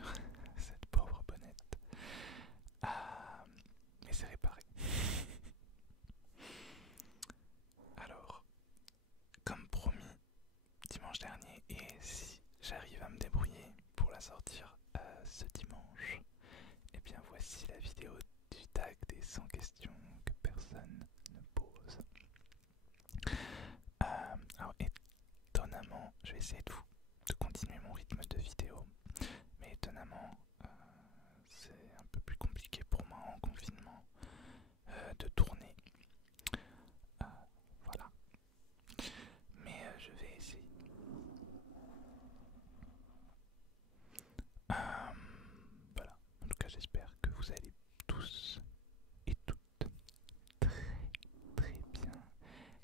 sûr, cette pauvre bonnette. Ah, mais c'est réparé. Alors, comme promis dimanche dernier, et si j'arrive à me débrouiller pour la sortir ce dimanche, et bien voici la vidéo du tag des 100 questions que personne ne pose. Alors étonnamment, je vais essayer de continuer mon rythme de vidéo, mais étonnamment, c'est un peu plus compliqué pour moi en confinement de tourner. Voilà, mais je vais essayer. Voilà, en tout cas j'espère que vous allez tous et toutes très très bien.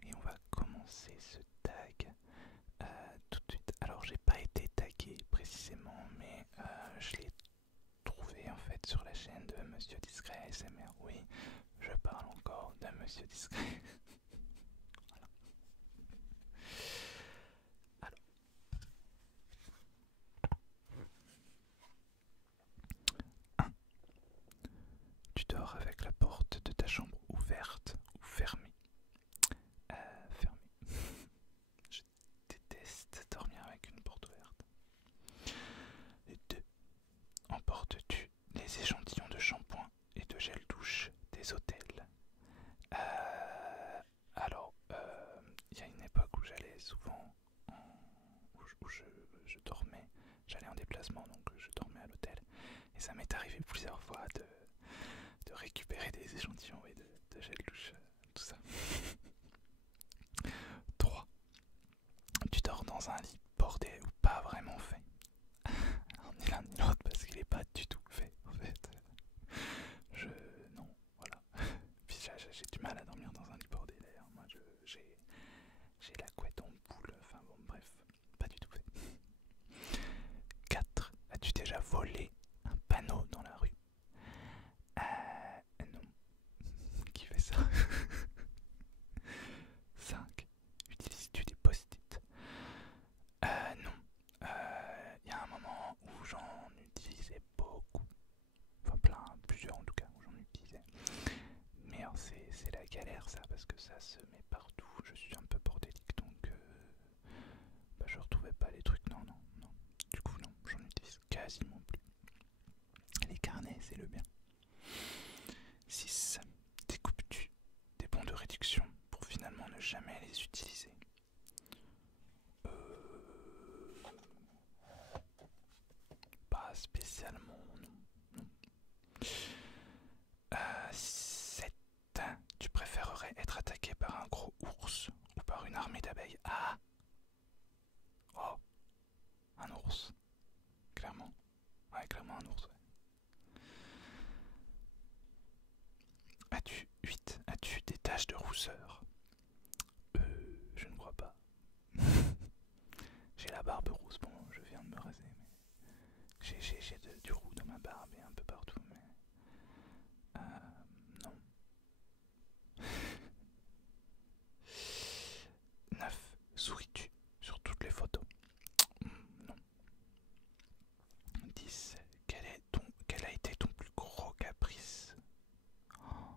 Et on va commencer ce tag tout de suite. Alors j'ai pas été tagué précisément, mais je l'ai trouvé en fait sur la chaîne de Monsieur Discret ASMR. Oui, je parle encore de Monsieur Discret. Voilà. Alors, tu dors avec la porte de ta chambre ouverte ou fermée? Fermée. Je déteste dormir avec une porte ouverte. Et 2. Emportes-tu les échantillons de shampoing et de gel douche des hôtels? Alors, il y a une époque où j'allais souvent, où je dormais, j'allais en déplacement, donc je dormais à l'hôtel. Et ça m'est arrivé plusieurs fois de récupérer des échantillons et de gel douche, tout ça. 3. Tu dors dans un lit bordé ou pas vraiment fait? Alors, ni l'un ni l'autre parce qu'il est pas du tout fait en fait. Non, voilà. Puis j'ai du mal à dormir dans un lit bordé d'ailleurs. Moi j'ai la couette en boule, enfin bon bref, pas du tout fait. 4. As-tu déjà volé un panneau dans la rue? Non. Qui fait ça? 5. Utilises-tu des post-it? Non. Il y a un moment où j'en utilisais beaucoup. Enfin plusieurs en tout cas, où j'en utilisais. Mais alors c'est la galère ça, parce que ça se met partout. Je suis un peu bordélique, donc je retrouvais pas les trucs. Non. Du coup non, j'en utilise quasiment plus. Les carnets, c'est le bien. 6. Découpes-tu des bons de réduction pour finalement ne jamais les utiliser? Pas spécialement, non. 7. Tu préférerais être attaqué par un gros ours ou par une armée d'abeilles? Ah! Oh! Un ours. Clairement. Ouais, clairement un ours, ouais. 8. As-tu des taches de rousseur? Je ne crois pas. J'ai la barbe rousse, bon, je viens de me raser, mais j'ai du roux dans ma barbe et un peu partout, mais non. 9. Souris-tu sur toutes les photos? Non. 10. Quel a été ton plus gros caprice? Oh,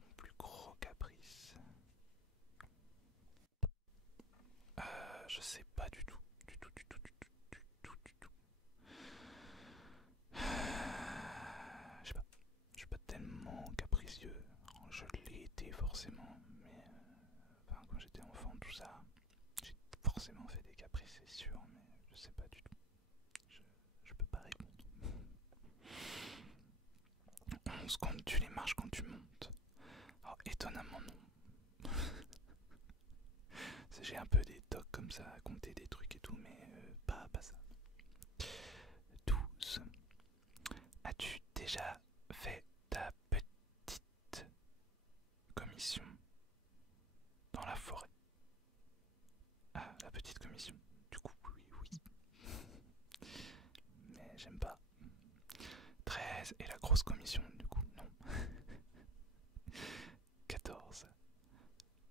mon plus gros caprice. Je sais pas du tout. Je sais pas. Je suis pas tellement capricieux. Je l'ai été forcément, mais quand j'étais enfant, tout ça, j'ai forcément fait des caprices, c'est sûr, mais je sais pas du tout. Je peux pas répondre. 11. Comptes-tu les marches quand tu montes? Alors, étonnamment, non. J'ai un peu des tocs comme ça à compter des trucs et tout, mais pas ça. 12. As-tu déjà fait ta petite commission dans la forêt? Ah, la petite commission. Du coup, oui. Mais j'aime pas. 13. Et la grosse commission, du coup, non. 14.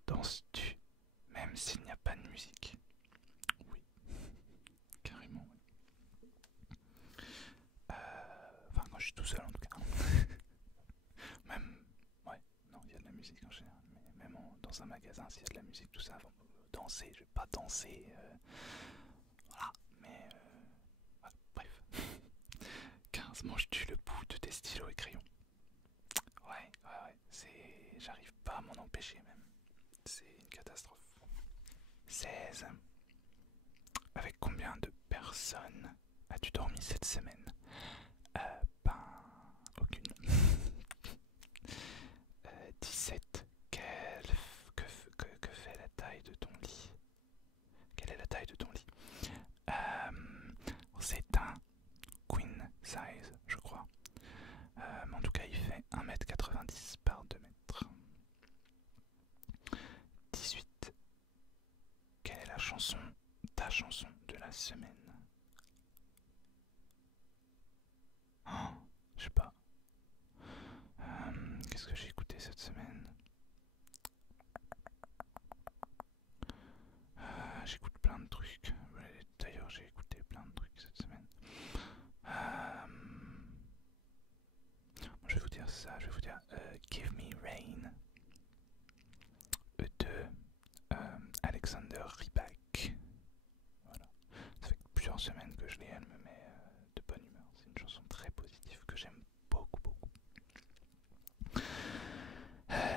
Danses-tu même s'il n'y a pas de musique? Oui, carrément. Oui. danser, je vais pas danser. Voilà, mais voilà, bref. 15, mange-tu le bout de tes stylos et crayons? Ouais, j'arrive pas à m'en empêcher même. C'est une catastrophe. 16. Avec combien de personnes as-tu dormi cette semaine? Ben, aucune. 17. Que fait la taille de ton lit? Quelle est la taille de ton lit? C'est un queen size, je crois. Mais en tout cas, il fait 1,90 m par 2 m. 18. Quelle est ta chanson de la semaine? Oh, je sais pas. Qu'est-ce que j'ai écouté cette semaine? J'écoute plein de trucs. D'ailleurs, j'ai écouté plein de trucs cette semaine. Je vais vous dire ça, je vais vous dire Give Me Rain de Alexander Rybak. Voilà. Ça fait plusieurs semaines que je l'ai, elle me met de bonne humeur. C'est une chanson très positive que j'aime beaucoup, beaucoup.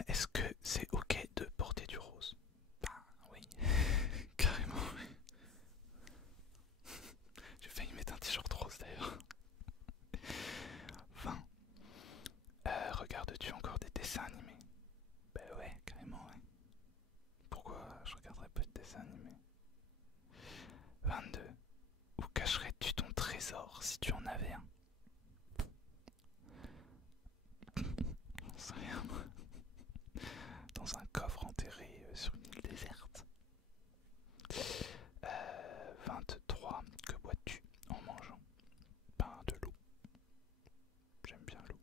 Est-ce que c'est ok de porter du rose? Ben oui, carrément oui. J'ai failli mettre un t-shirt rose d'ailleurs. 20. Regardes-tu encore des dessins animés? Ben ouais, carrément ouais. Pourquoi je regarderais pas de dessins animés? 22. Où cacherais-tu ton trésor si tu en avais un? J'en sais rien moi. Dans un coffre enterré sur une île déserte. 23. Que bois-tu en mangeant? Ben de l'eau. J'aime bien l'eau.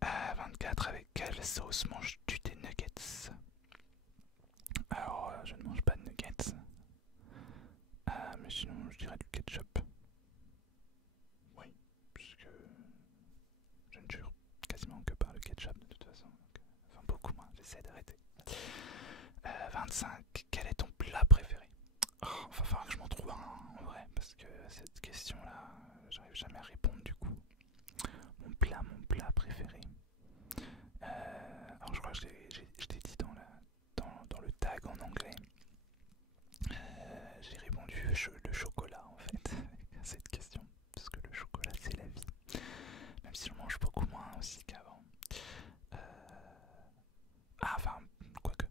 24. Avec quelle sauce manges-tu tes nuggets? Alors, je ne mange pas de nuggets. Mais sinon, je dirais du ketchup. Oui, puisque je ne jure quasiment que par le ketchup de toute façon. Donc, enfin, beaucoup moins, j'essaie d'arrêter. 25. Quel est ton plat préféré? Oh, va falloir que je m'en trouve un en vrai, parce que cette question-là, j'arrive jamais à répondre du coup. Mon plat préféré. Alors je crois que je t'ai dit dans le tag en anglais. J'ai répondu le chocolat en fait à cette question, parce que le chocolat c'est la vie. Même si je mange beaucoup moins aussi qu'avant. Enfin, quoique.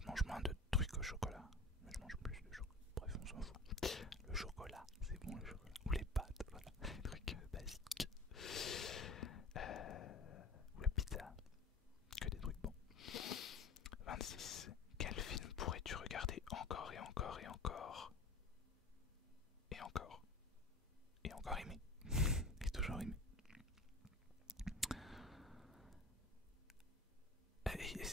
Je mange moins de trucs au chocolat, mais je mange plus de chocolat. Bref, on s'en fout. Le chocolat, c'est bon le chocolat. Ou les pâtes, voilà, les trucs basiques. Ou la pizza, que des trucs bons. 26. Quel film pourrais-tu regarder encore et encore et encore? Et encore. Et encore aimer. Et toujours aimer.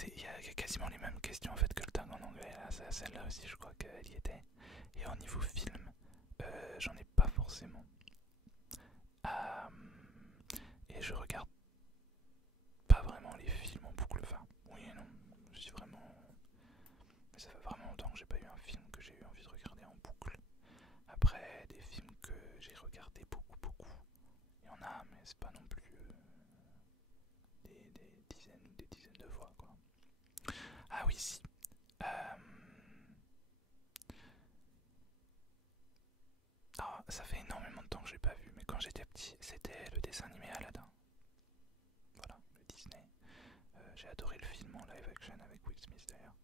Il y a quasiment les mêmes questions en fait que le tag en anglais. Celle-là aussi, je crois qu'elle y était. Et au niveau film, j'en ai pas forcément. Et je regarde pas vraiment les films en boucle. Enfin, oui et non. Je suis vraiment. Mais ça fait vraiment longtemps que j'ai pas eu un film que j'ai eu envie de regarder en boucle. Après, des films que j'ai regardé beaucoup. Il y en a, mais c'est pas non plus des dizaines ou des dizaines de fois, quoi. Ah oui, si. Ah, ça fait énormément de temps que j'ai pas vu, mais quand j'étais petit, c'était le dessin animé Aladdin. Voilà, le Disney. J'ai adoré le film en live action avec Will Smith d'ailleurs.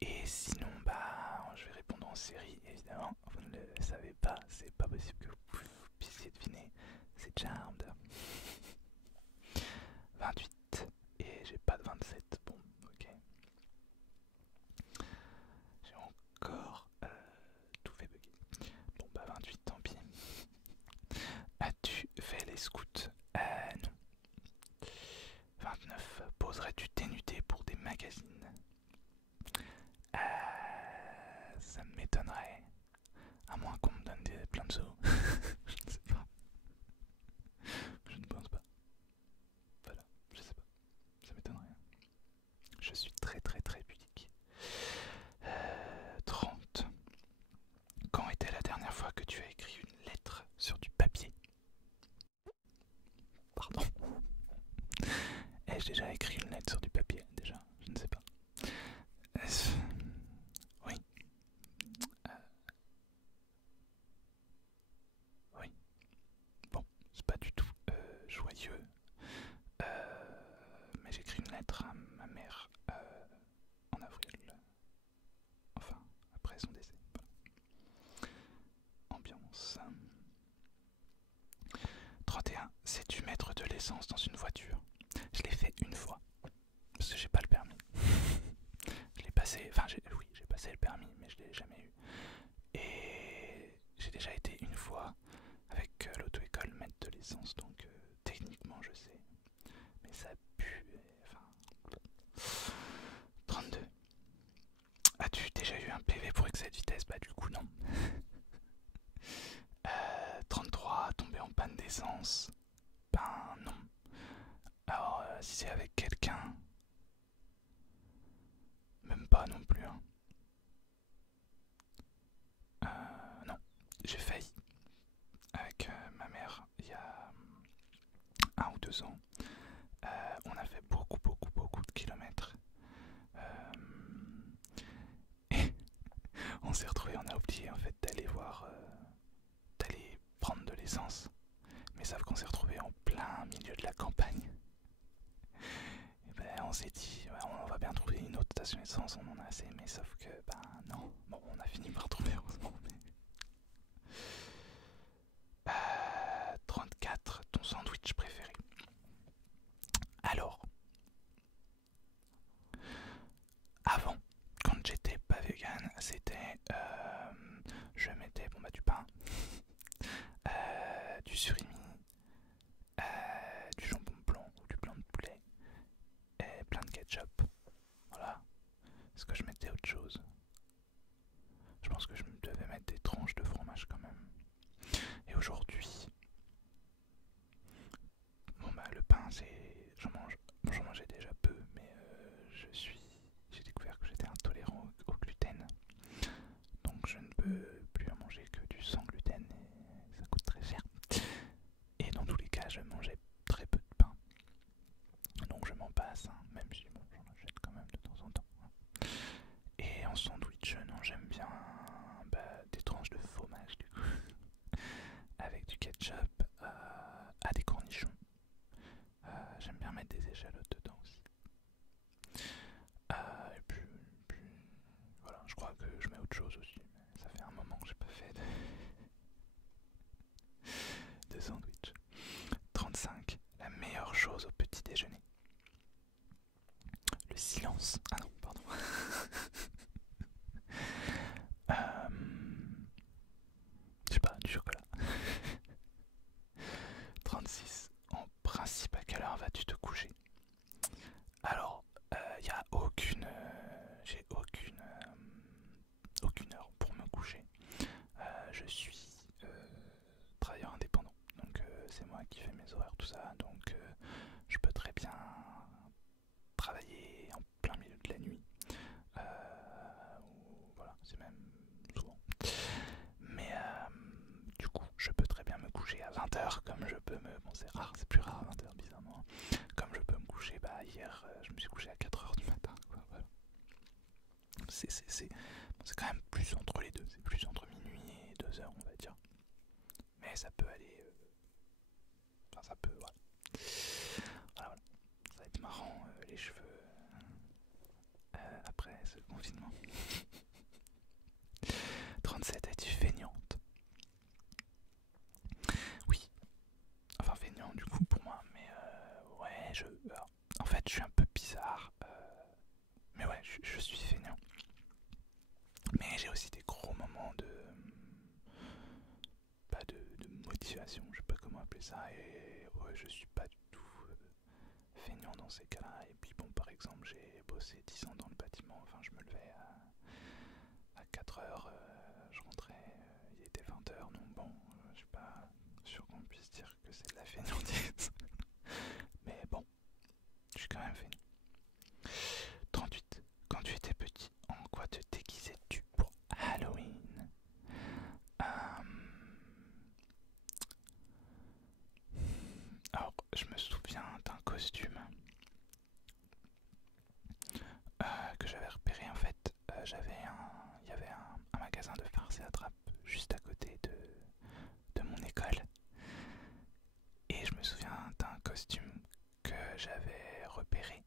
Et sinon, bah, je vais répondre en série, évidemment. Vous ne le savez pas, c'est pas possible que vous puissiez deviner. C'est Charmed. 28. Et j'ai pas de 27. Bon, ok. J'ai encore tout fait bugger. Bon, bah, 28, tant pis. As-tu fait les scouts? Non. 29. Poserais-tu tes nudés pour des magazines? Ça m'étonnerait. À moins qu'on me donne plein de sous. Je ne sais pas. Je ne pense pas. Voilà, je sais pas. Ça m'étonnerait. Je suis bien, c'est dû mettre de l'essence dans une voiture. Je l'ai fait une fois, parce que j'ai pas le permis. Je l'ai passé, enfin oui, j'ai passé le permis, mais je l'ai jamais eu. Et j'ai déjà été une fois avec l'auto-école mettre de l'essence, donc techniquement je sais. Mais ça pue, enfin... 32. As-tu déjà eu un PV pour excès de vitesse? Bah du coup non. 33, tomber en panne d'essence? Ben non. Alors si c'est avec quelqu'un, même pas non plus. Hein. Non, j'ai failli avec ma mère il y a 1 ou 2 ans. On a fait beaucoup de kilomètres. Et on s'est retrouvé, on a oublié en fait d'aller voir, d'aller prendre de l'essence. Mais sauf qu'on s'est retrouvé en plein milieu de la campagne. Et ben on s'est dit, ouais, on va bien trouver une autre station d'essence, on en a assez. Mais sauf que, ben non, bon on a fini par trouver heureusement. Mais... 34, ton sandwich préféré? Alors, avant, quand j'étais pas vegan, c'était je mettais bon bah du pain, du surimi, du jambon blanc ou du blanc de poulet et plein de ketchup. Voilà. Est-ce que je mettais autre chose? Je pense que je devais mettre des tranches de fromage quand même. Et aujourd'hui, bon bah le pain c'est, j'en mangeais déjà peu, mais j'ai découvert que j'étais intolérant au gluten, donc je ne peux plus en manger que du sans gluten et ça coûte très cher. Et dans tous les cas, je mangeais très peu de pain, donc je m'en passe, hein, même si bon, j'en achète quand même de temps en temps. Hein. Et en sandwich, non, j'aime bien des tranches de fromage du coup, avec du ketchup, des cornichons. J'aime bien mettre des échalotes dedans aussi. Et puis, voilà, je crois que je mets autre chose aussi, mais ça fait un moment que j'ai pas fait de sandwich. 35, la meilleure chose au petit déjeuner? Le silence. Ah non, pardon. Je sais pas, du chocolat. 36, en principe, à quelle heure vas-tu te coucher? Alors, il n'y a j'ai aucune heure pour me coucher. Je suis travailleur indépendant, donc c'est moi qui fais mes horaires, tout ça, donc je peux très bien travailler en plein milieu de la nuit. Voilà, c'est même souvent. Mais du coup, je peux très bien me coucher à 20h, comme je peux me... Bon, c'est rare, c'est plus rare à 20h, bizarrement. Comme je peux me coucher, bah hier, je me suis couché à 4h du matin, quoi, voilà. C'est quand même plus entre les deux, c'est plus entre minuit et 2h, on va dire. Mais ça peut aller... Enfin, ça peut, voilà. Voilà. Ça va être marrant, les cheveux, après ce confinement. 37, es-tu feignante? Oui. Enfin, feignant du coup pour moi, mais ouais, alors, en fait, je suis un peu bizarre. Mais ouais, je suis feignant. Mais j'ai aussi des gros moments de motivation, je sais pas comment appeler ça, et ouais, je suis pas du tout feignant dans ces cas-là. Et puis bon, par exemple, j'ai bossé 10 ans dans le bâtiment, enfin je me levais à 4h, je rentrais, il était 20h, donc bon, je suis pas sûr qu'on puisse dire que c'est de la feignantise. Mais bon, je suis quand même feignant. 38. Quand tu étais petit, en quoi te déguisais-tu pour Halloween? Alors, je me souviens d'un costume que j'avais repéré en fait. Il y avait un magasin de farce et attrape juste à côté de mon école. Et je me souviens d'un costume que j'avais repéré.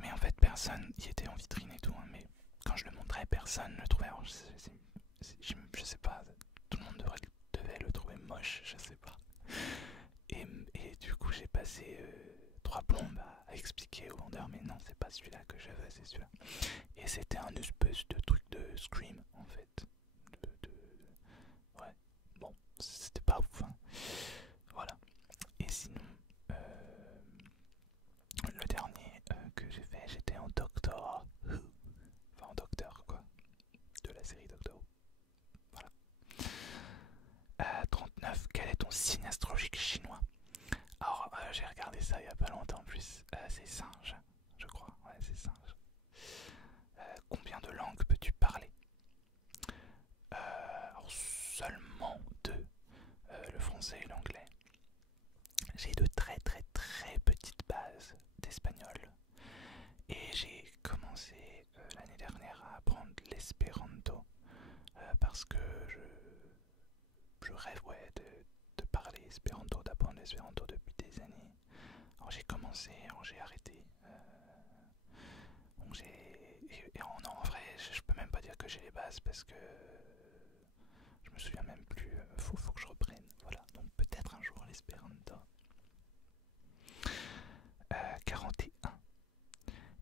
Mais en fait, personne y était en vitrine et tout. Hein, mais quand je le montrais, personne ne le trouvait. Alors, je sais pas, tout le monde devait le trouver moche, je sais pas. passer 3 plombes à expliquer au vendeur, mais non, c'est pas celui-là que je veux, c'est celui-là. Et c'était un espèce de truc de Scream en fait. Ouais, bon, c'était pas ouf, hein. Voilà. Et sinon, le dernier que j'ai fait, j'étais en Doctor Who. Enfin, en Docteur quoi, de la série Doctor Who. Voilà. 39, quel est ton signe astrologique chinois? Alors, j'ai regardé ça il y a pas longtemps en plus. C'est singe, je crois. Ouais, c'est singe. Combien de langues peux-tu parler? Alors, seulement deux, le français et l'anglais. J'ai de très très très petites bases d'espagnol. Et j'ai commencé l'année dernière à apprendre l'espéranto parce que je rêve de parler espéranto, d'apprendre l'espéranto depuis des années. Alors j'ai commencé, alors j'ai arrêté. Donc non, en vrai, je peux même pas dire que j'ai les bases parce que je me souviens même plus. Faut que je reprenne. Voilà, donc peut-être un jour l'espéranto. 41.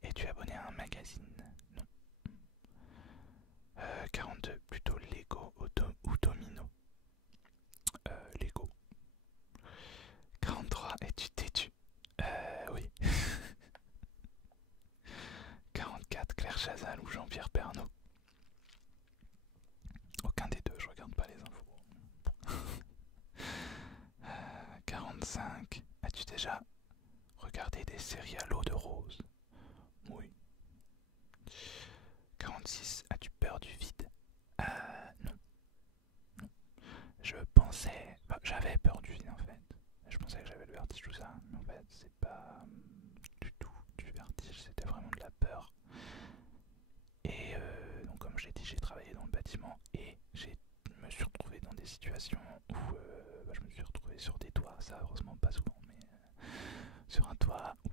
Es-tu abonné à un magazine? Non. 42. Plutôt Lego ou Domino? Lego. 43. Es-tu têtu? Oui. 44. Claire Chazal ou Jean-Pierre Pernaut? Aucun des deux, je regarde pas les infos. 45. As-tu déjà regardé des séries à l'eau de rose? Oui. 46. As-tu peur du vide? Non. Non. Je pensais... Enfin, j'avais peur du vide en fait. Je pensais que j'avais le vertige, tout ça. Mais en fait, c'est pas du tout du vertige, c'était vraiment de la peur. Et donc comme je l'ai dit, j'ai travaillé dans le bâtiment et je me suis retrouvé dans des situations où je me suis retrouvé sur des toits, ça heureusement pas souvent, mais sur un toit où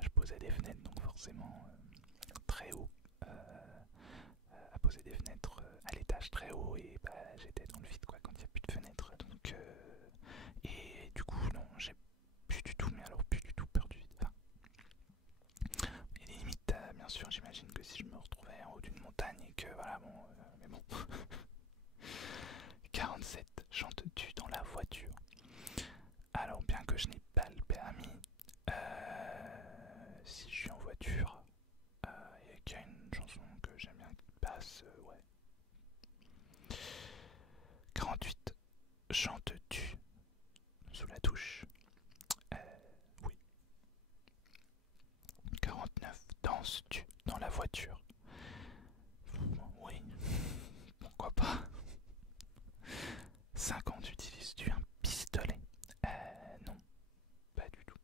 je posais des fenêtres, donc forcément très haut, à poser des fenêtres à l'étage très haut, et j'étais dans le vide quoi quand il n'y a plus de fenêtres. Donc et du coup non, j'ai plus du tout, mais alors plus du tout peur du vide. Enfin, il y a des limites, bien sûr, j'imagine que si je me retrouvais en haut d'une montagne et que voilà bon, mais bon. 47. Chantes-tu dans la voiture? Alors bien que je n'ai pas le permis, si je suis en voiture et qu'il y a une chanson que j'aime bien qui passe, ouais. 48. Chantes-tu sous la douche? Oui. 49. Danses-tu dans la voiture? Oui. Pourquoi pas? 50. Utilises-tu un pistolet? Non, pas du tout.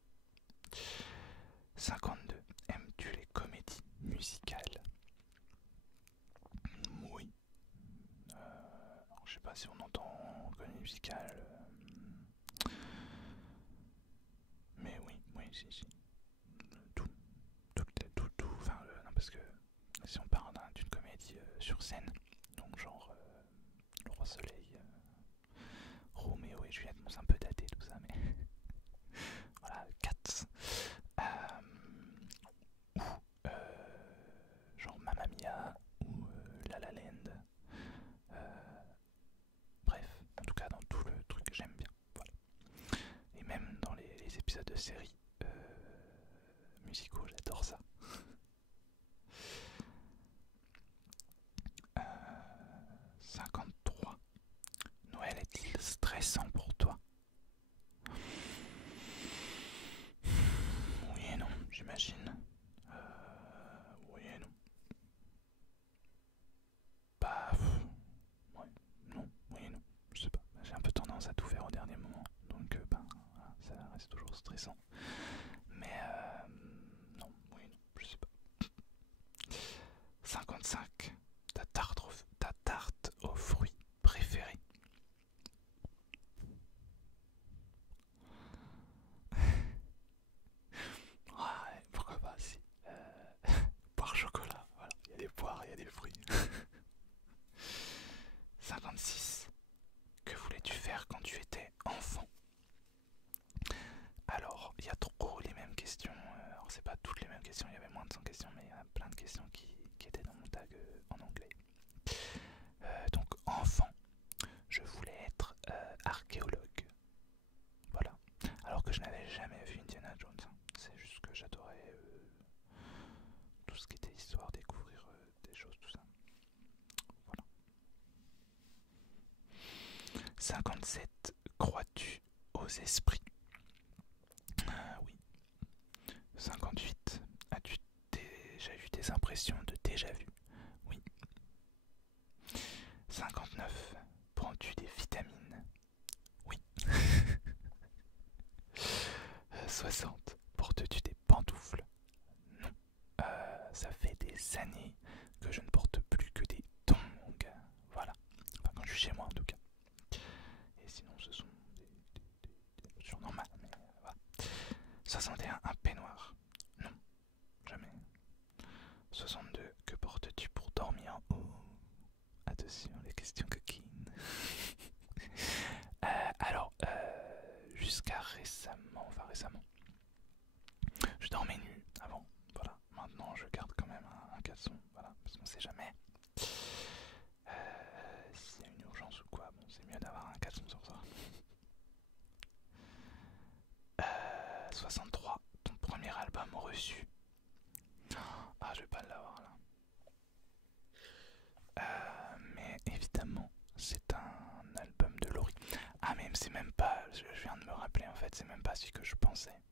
52. Aimes-tu les comédies musicales? Oui. Je sais pas si on entend comédie musicale. Mais oui, oui, si. Tout. Enfin, non, parce que si on parle d'une comédie sur scène, donc genre Le Roi Soleil, Roméo et Juliette, bon c'est un peu daté tout ça, mais voilà, Cats, ou genre Mamma Mia, ou La La Land, bref, en tout cas dans tout le truc j'aime bien, voilà. Et même dans les épisodes de séries musicaux, j'adore ça. 53. Noël est-il stressant pour toi? Oui et non, j'imagine. Oui et non. Bah, ouais, non, oui et non. Je sais pas. J'ai un peu tendance à tout faire au dernier moment, donc voilà, ça reste toujours stressant. Mais non, oui et non, je sais pas. 55. Ta tarte aux fruits préférée? Ouais, pourquoi pas, si. Poire chocolat, voilà. Il y a des poires, il y a des fruits. 56. Que voulais-tu faire quand tu étais enfant? Alors, 57. Crois-tu aux esprits? Oui. 58. As-tu déjà eu des impressions de déjà vu? Oui. 59. Prends-tu des vitamines? Oui. 60. Portes-tu des pantoufles? Non. Ça fait des années que je ne porte plus que des tongs. Voilà. Enfin, quand je suis chez moi en tout cas. Et sinon, ce sont des chaussures normales. Mais voilà. 61. Un peignoir? Non. Jamais. 62. Que portes-tu pour dormir? Oh. Attention, les questions coquines. Jusqu'à récemment, je dormais nu avant, voilà. Maintenant, je garde quand même un caleçon, voilà, parce qu'on sait jamais. S'il y a une urgence ou quoi, bon, c'est mieux d'avoir un caleçon sur soi. 63, ton premier album reçu. Ah, je vais pas l'avoir là. Mais évidemment, c'est un album de Laurie. Ah, mais c'est même pas, je viens de me rappeler en fait, c'est même pas celui que je pensais.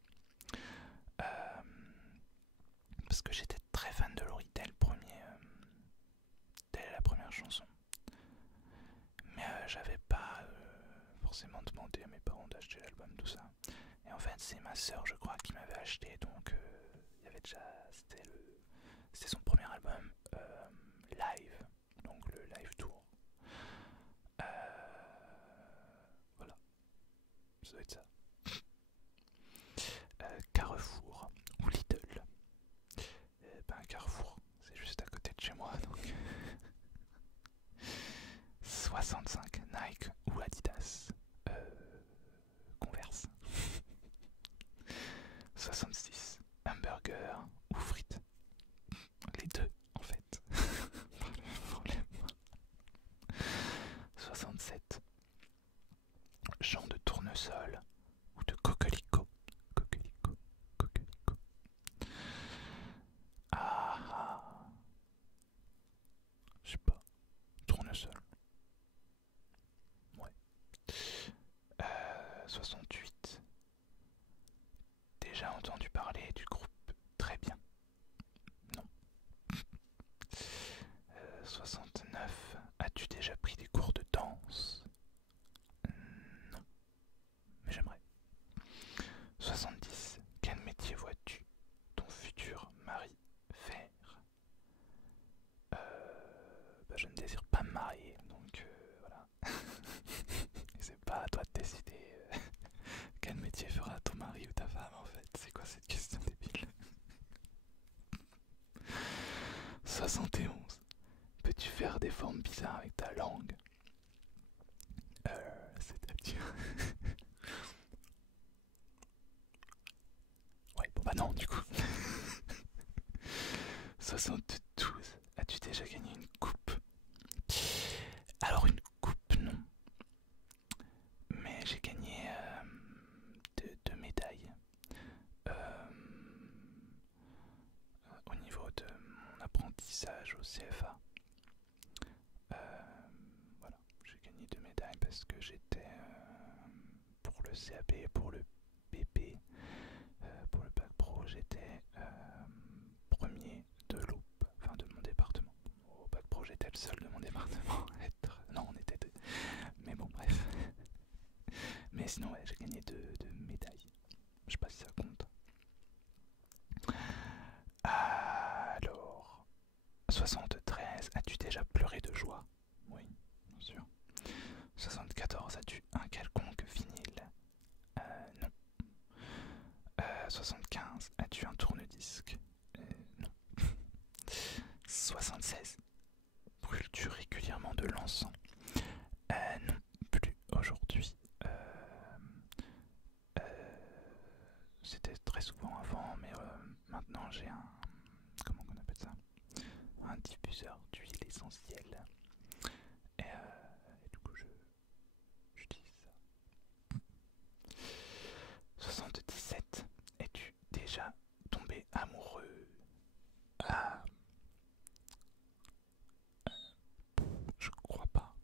Parce que j'étais très fan de Laurie dès dès la première chanson. Mais j'avais pas forcément demandé à mes parents d'acheter l'album, tout ça. Et en fait, c'est ma soeur, je crois, qui m'avait acheté. Donc, il y avait déjà, c'était son premier album live, donc le live tour. Voilà, ça doit être ça. Carrefour ou Lidl? Carrefour, c'est juste à côté de chez moi, donc. 65. Nike ou Adidas? Converse. 66. Hamburger ou frites? Les deux, en fait. Pas le problème. 67. Champ de tournesol ou de coquelicot? Coquelicot, coquelicot. Ah, je sais pas. Tournesol. Ouais. 68. Déjà entendu parler du groupe Très Bien? Non. 69. As-tu déjà pris des cours de danse? Non. Mais j'aimerais. 70. Quel métier vois-tu ton futur mari faire? Je ne désire pas me marier, donc voilà. C'est pas à toi de décider quel métier fera ton mari ou ta femme en fait. C'est quoi cette question débile? 71. Peux-tu faire des formes bizarres avec ta langue? C'est-à-dire... Ouais, bon bah non du coup. 72. As-tu déjà gagné une coupe? Alors une coupe non. Mais j'ai gagné deux médailles. Au niveau de mon apprentissage au CFA. Voilà, j'ai gagné 2 médailles parce que j'étais pour le CAP et pour le BP, pour le bac pro, j'étais premier de l'Aube, enfin de mon département. Au bac pro, j'étais le seul de mon département à être... Non, on était deux. Mais bon, bref. Mais sinon, ouais, j'ai gagné deux médailles. Je sais pas si ça compte. Alors, 73. As-tu déjà pleuré de joie? Oui, bien sûr. 74. As-tu un quelconque vinyle? Non. 75. As-tu un tourne-disque? Non. 76. Brûles-tu régulièrement de l'encens? Non, plus aujourd'hui. C'était très souvent avant, mais maintenant j'ai un... Comment on appelle ça? Un diffuseur d'huile essentielle. Et du coup j'utilise ça. 77. Es-tu déjà tombé amoureux? Ah, je crois pas.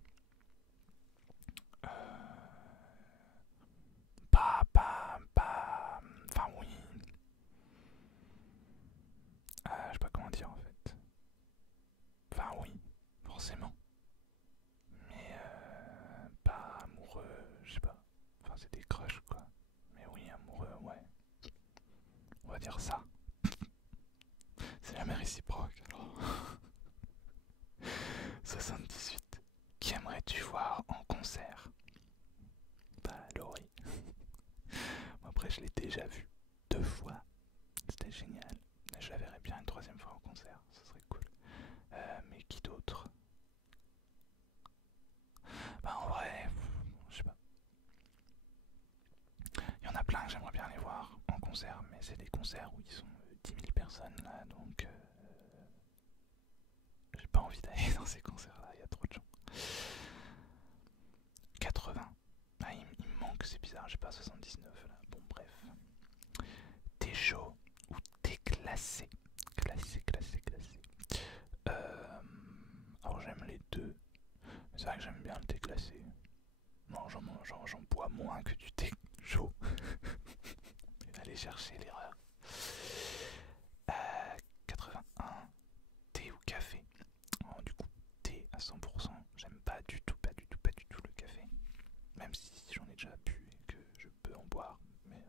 aimerais-tu voir en concert? Bah, Laurie. Après, je l'ai déjà vu 2 fois. C'était génial. Je la verrais bien une 3e fois en concert. Ce serait cool. Mais qui d'autre? Bah, en vrai, je sais pas. Il y en a plein que j'aimerais bien aller voir en concert, mais c'est des concerts où ils sont 10 000 personnes là, donc j'ai pas envie d'aller dans ces concerts là, il y a trop de gens. 80. Ah, il me manque, c'est bizarre, j'ai pas 79 là. Bon, bref. T'es chaud ou t'es classé? Classé, classé, classé. Alors j'aime les deux, mais c'est vrai que j'aime bien le thé glacé. Non, j'en bois moins que du thé chaud. Allez chercher l'erreur. 81. Thé ou café? Oh, du coup, thé à 100%. J'aime pas du tout, pas du tout, pas du tout le café. Même si j'en ai déjà bu et que je peux en boire, mais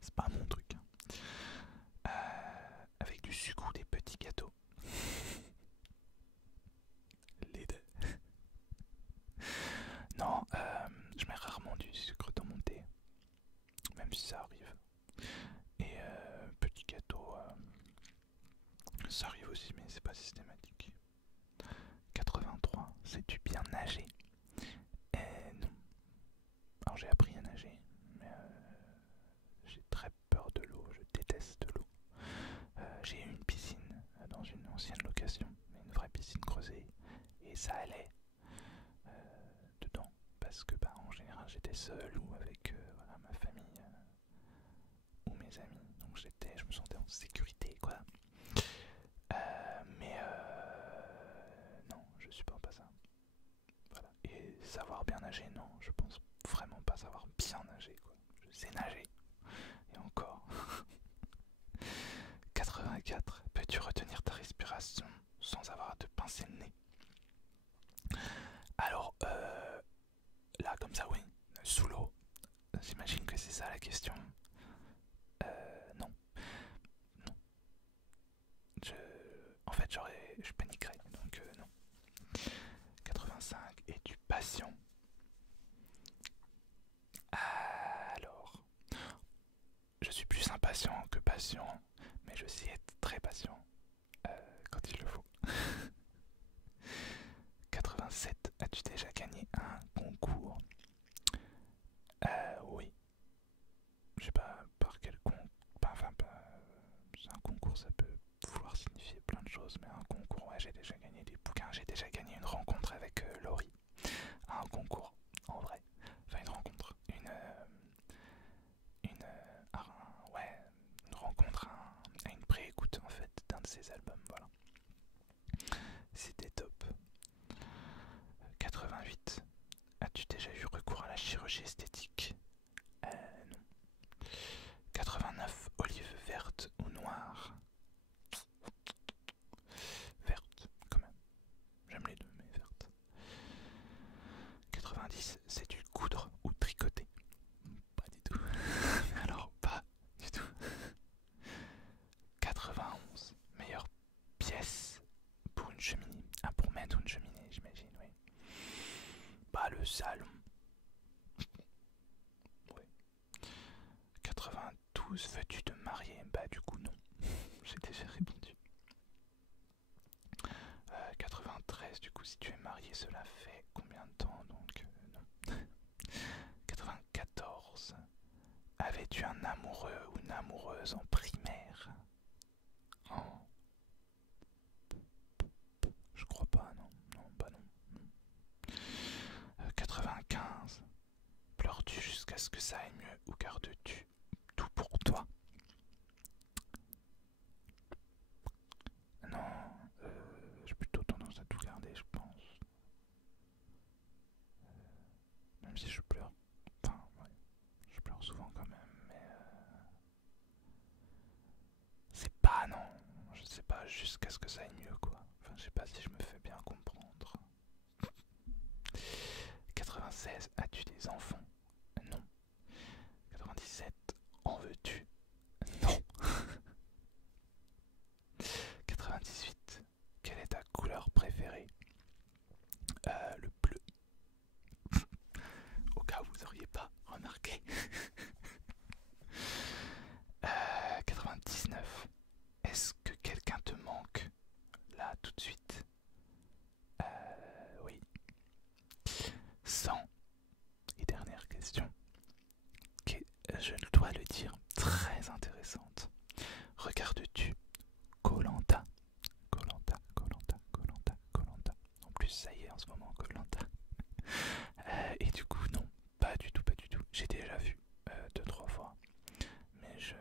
c'est pas mon truc. Avec du sucre ou des petits gâteaux? Les deux. Non, je mets rarement du sucre dans mon thé, même si ça arrive. Et petit gâteau, ça arrive aussi, mais c'est pas systématique. 83, sais-tu bien nager? Non. Alors j'ai appris à nager, mais j'ai très peur de l'eau, je déteste l'eau. J'ai eu une piscine dans une ancienne location, une vraie piscine creusée, et ça allait dedans, parce que bah, en général j'étais seul ou avec voilà, ma famille ou mes amis, donc je me sentais en sécurité quoi. Mais non, je supporte pas ça. Voilà. Et savoir bien nager, non, je pense vraiment pas savoir bien nager quoi. Je sais nager, et encore. 84. Peux-tu retenir ta respiration sans avoir à te pincer le nez? Alors, là, comme ça, oui. Sous l'eau. J'imagine que c'est ça la question. Non. Non. En fait, je paniquerais, donc non. 85. Es-tu patient? Alors, je suis plus impatient que patient, mais je sais être très patient quand il le faut. 87. As-tu déjà gagné un concours? Oui. Je sais pas par quel concours. Enfin, un concours, ça peut vouloir signifier plein de choses, mais un concours, ouais, j'ai déjà gagné des bouquins, j'ai déjà gagné une rencontre avec Laurie. Un concours, en vrai. Enfin, une rencontre. Ouais, une rencontre à une pré-écoute, en fait, d'un de ses albums, voilà. C'était top. 88. As-tu déjà eu recours à la chirurgie esthétique? Non. 89. Olive verte ou noire? Verte, quand même. J'aime les deux, mais verte. 90. C'est du coudre ou tricoter? Pas du tout. Alors, pas du tout. 91. Meilleure pièce pour une cheminée. Ah, pour mettre une cheminée, j'imagine, oui. Pas le salon. Oui. 92. Veux-tu te marier? Bah, du coup, non. J'ai déjà répondu. 93. Du coup, si tu es marié, cela fait combien de temps? Donc, non. 94. Avais-tu un amoureux ou une amoureuse en primaire? Oh. Je crois pas, non. Non, bah non. 95. Pleures-tu jusqu'à ce que ça aille mieux ou gardes-tu tout pour toi? Non, j'ai plutôt tendance à tout garder, je pense. Même si je pleure. Enfin, ouais, je pleure souvent quand même, mais c'est pas, non. Je sais pas, jusqu'à ce que ça aille mieux, quoi. Enfin, je sais pas si je me fais bien comprendre. 96. As-tu des enfants? Non. 97. En veux-tu? Non. 98. Quelle est ta couleur préférée? Le bleu. ce moment, koh et du coup, non, pas du tout, pas du tout. J'ai déjà vu 2-3 fois, mais je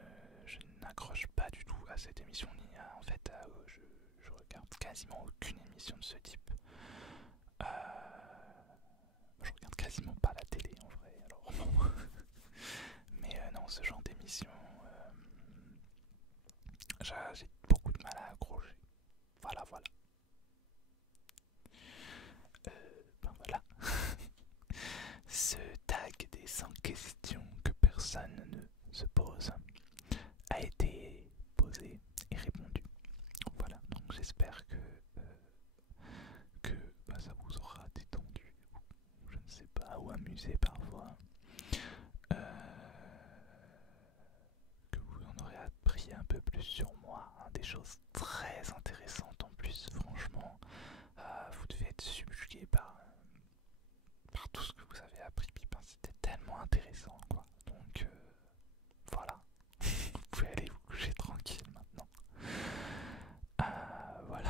n'accroche pas du tout à cette émission, ni à, en fait, je regarde quasiment aucune émission de ce type. Euh, je regarde quasiment pas la télé en vrai, alors bon. Mais non, ce genre d'émission, j'ai beaucoup de mal à accrocher. Voilà, voilà. Ben voilà. Ce tag des 100 questions que personne ne se pose a été posé et répondu. Voilà, donc j'espère que bah, ça vous aura détendu, ou je ne sais pas, ou amusé parfois. Que vous en aurez appris un peu plus sur moi, hein, des choses très intéressantes en plus, franchement. Vous devez être subjugué par tout ce que vous avez appris, puis ben, c'était tellement intéressant, quoi. Donc voilà, vous pouvez aller vous coucher tranquille maintenant. Voilà.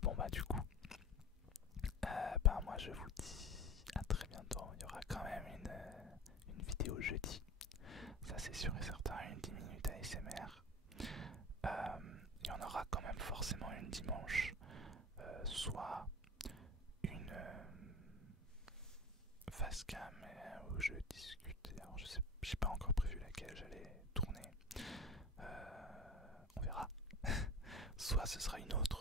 Bon bah du coup, ben moi je vous dis à très bientôt. Il y aura quand même une vidéo jeudi. Ça c'est sûr et certain, une 10 minutes ASMR. Il y en aura quand même forcément une dimanche, soit une face cam où je discute. Alors j'ai pas encore prévu laquelle j'allais tourner. On verra. Soit ce sera une autre